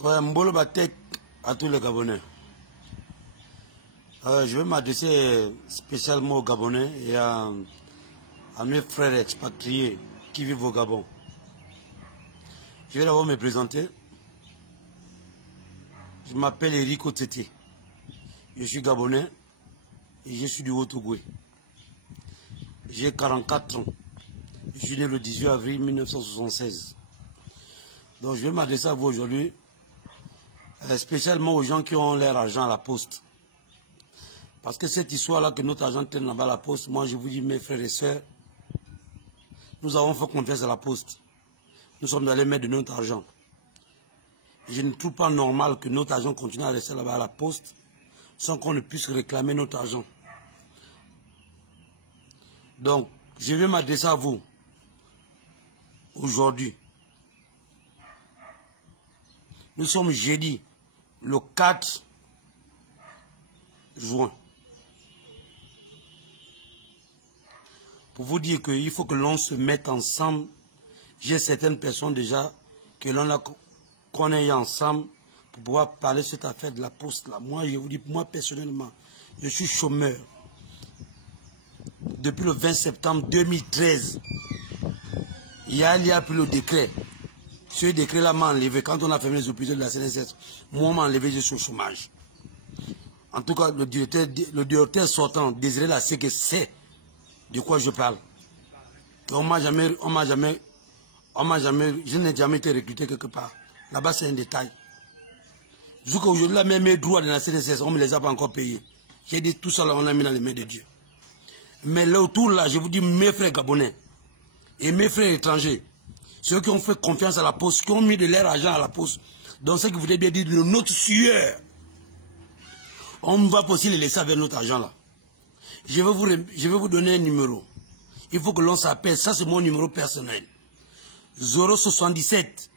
Ouais, Mbolo Batek à tous les Gabonais. Je vais m'adresser spécialement aux Gabonais et à mes frères expatriés qui vivent au Gabon. Je vais d'abord me présenter. Je m'appelle Eric Otete. Je suis Gabonais et je suis du Haut-Togo. J'ai 44 ans. Je suis né le 18 avril 1976. Donc je vais m'adresser à vous aujourd'hui, spécialement aux gens qui ont leur argent à la poste. Parce que cette histoire-là que notre argent traîne là-bas à la poste, moi je vous dis mes frères et sœurs, nous avons fait confiance à la poste. Nous sommes allés mettre de notre argent. Je ne trouve pas normal que notre argent continue à rester là-bas à la poste sans qu'on ne puisse réclamer notre argent. Donc, je vais m'adresser à vous aujourd'hui. Nous sommes jeudi, le 4 juin. Pour vous dire qu'il faut que l'on se mette ensemble. J'ai certaines personnes déjà que l'on a connaît ensemble pour pouvoir parler de cette affaire de la poste là. Moi, je vous dis, moi personnellement, je suis chômeur. Depuis le 20 septembre 2013, il y a pris le décret. Ce décret-là m'a enlevé. Quand on a fermé les hôpitaux de la CNSS, moi, on m'a enlevé, je suis au chômage. En tout cas, le directeur sortant, Désiré Lassé, que c'est de quoi je parle. Je n'ai jamais été recruté quelque part. Là-bas, c'est un détail. Jusqu'aujourd'hui, là, même mes droits de la CNSS, on ne me les a pas encore payés. J'ai dit tout ça, là, on l'a mis dans les mains de Dieu. Mais là, autour, là, je vous dis, mes frères gabonais et mes frères étrangers, ceux qui ont fait confiance à la poste, qui ont mis de leur argent à la poste, donc ce que vous voulez bien dire, notre sueur, on ne va pas aussi les laisser avec notre argent là. Je vais vous donner un numéro. Il faut que l'on s'appelle, ça c'est mon numéro personnel. 077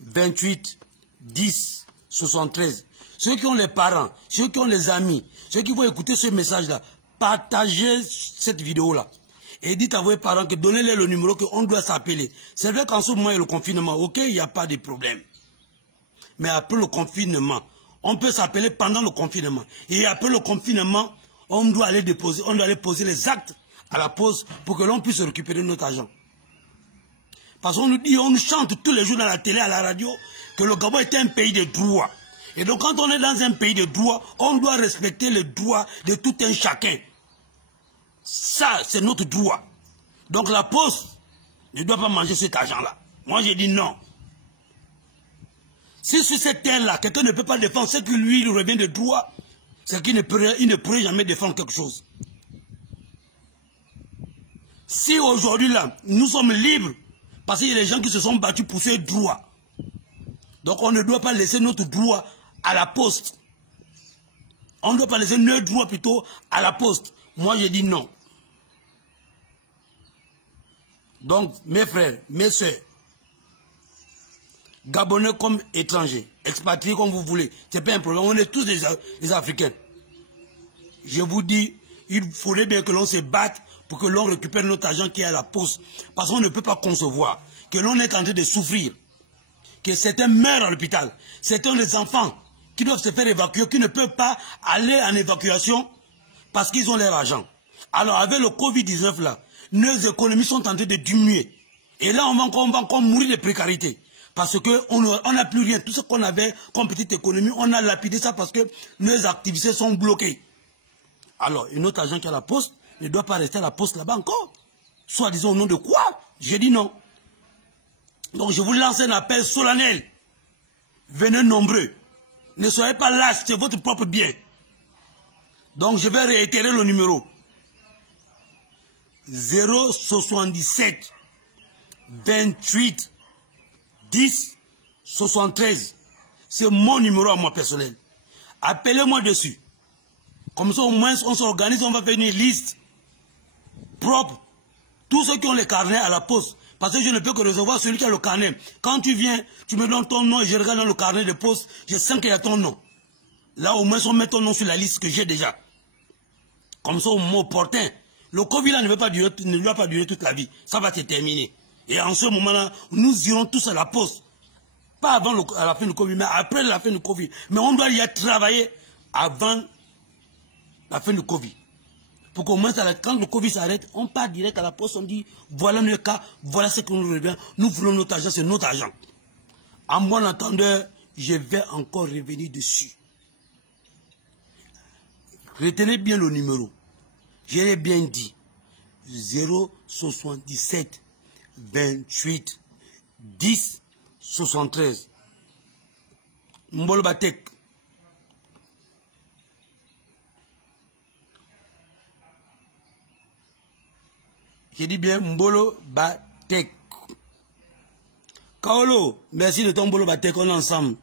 28 10 73. Ceux qui ont les parents, ceux qui ont les amis, ceux qui vont écouter ce message-là, partagez cette vidéo-là. Et dites à vos parents que donnez-leur le numéro qu'on doit s'appeler. C'est vrai qu'en ce moment, il y a le confinement. Ok, il n'y a pas de problème. Mais après le confinement, on peut s'appeler pendant le confinement. Et après le confinement, on doit aller poser les actes à la poste pour que l'on puisse récupérer notre argent. Parce qu'on nous dit, on nous chante tous les jours dans la télé, à la radio, que le Gabon est un pays de droit. Et donc quand on est dans un pays de droit, on doit respecter les droits de tout un chacun. Ça, c'est notre droit. Donc la poste ne doit pas manger cet argent-là. Moi, j'ai dit non. Si sur cette terre-là, quelqu'un ne peut pas défendre ce qui lui revient de droit, c'est qu'il ne pourrait jamais défendre quelque chose. Si aujourd'hui, là, nous sommes libres, parce qu'il y a des gens qui se sont battus pour ces droits. Donc on ne doit pas laisser notre droit à la poste. On ne doit pas laisser notre droit plutôt à la poste. Moi, j'ai dit non. Donc, mes frères, mes soeurs, Gabonais comme étrangers, expatriés comme vous voulez, ce n'est pas un problème. On est tous des Africains. Je vous dis, il faudrait bien que l'on se batte pour que l'on récupère notre argent qui est à la poste. Parce qu'on ne peut pas concevoir que l'on est en train de souffrir, que certains meurent à l'hôpital, certains des enfants qui doivent se faire évacuer, qui ne peuvent pas aller en évacuation parce qu'ils ont leur argent. Alors avec le Covid-19 là, nos économies sont en train de diminuer. Et là, on va encore mourir de précarité. Parce qu'on n'a plus rien. Tout ce qu'on avait comme petite économie, on a lapidé ça parce que nos activités sont bloquées. Alors, une autre agent qui est à la poste ne doit pas rester à la poste là-bas encore. Soit disons au nom de quoi? J'ai dit non. Donc, je vous lance un appel solennel. Venez nombreux. Ne soyez pas lâches, c'est votre propre bien. Donc, je vais réitérer le numéro. 077 28 10 73. C'est mon numéro à moi personnel. Appelez-moi dessus. Comme ça, au moins, on s'organise, on va faire une liste propre. Tous ceux qui ont les carnets à la poste. Parce que je ne peux que recevoir celui qui a le carnet. Quand tu viens, tu me donnes ton nom et je regarde dans le carnet de poste, je sens qu'il y a ton nom. Là, au moins, on met ton nom sur la liste que j'ai déjà. Comme ça, au moment opportun. Le Covid là ne doit pas durer toute la vie. Ça va se terminer. Et en ce moment-là, nous irons tous à la poste. Pas avant à la fin du Covid, mais après la fin du Covid. Mais on doit y travailler avant la fin du Covid. Pour qu'au moins, quand le Covid s'arrête, on part direct à la poste, on dit, voilà le cas, voilà ce que nous revient, nous voulons notre argent, c'est notre argent. En bon entendeur, je vais encore revenir dessus. Retenez bien le numéro. Je l'ai bien dit. 077 28 10 73. Mbolo Batek. Je dis bien Mbolo Batek. Kaolo, merci de ton Mbolo Batek, on est ensemble.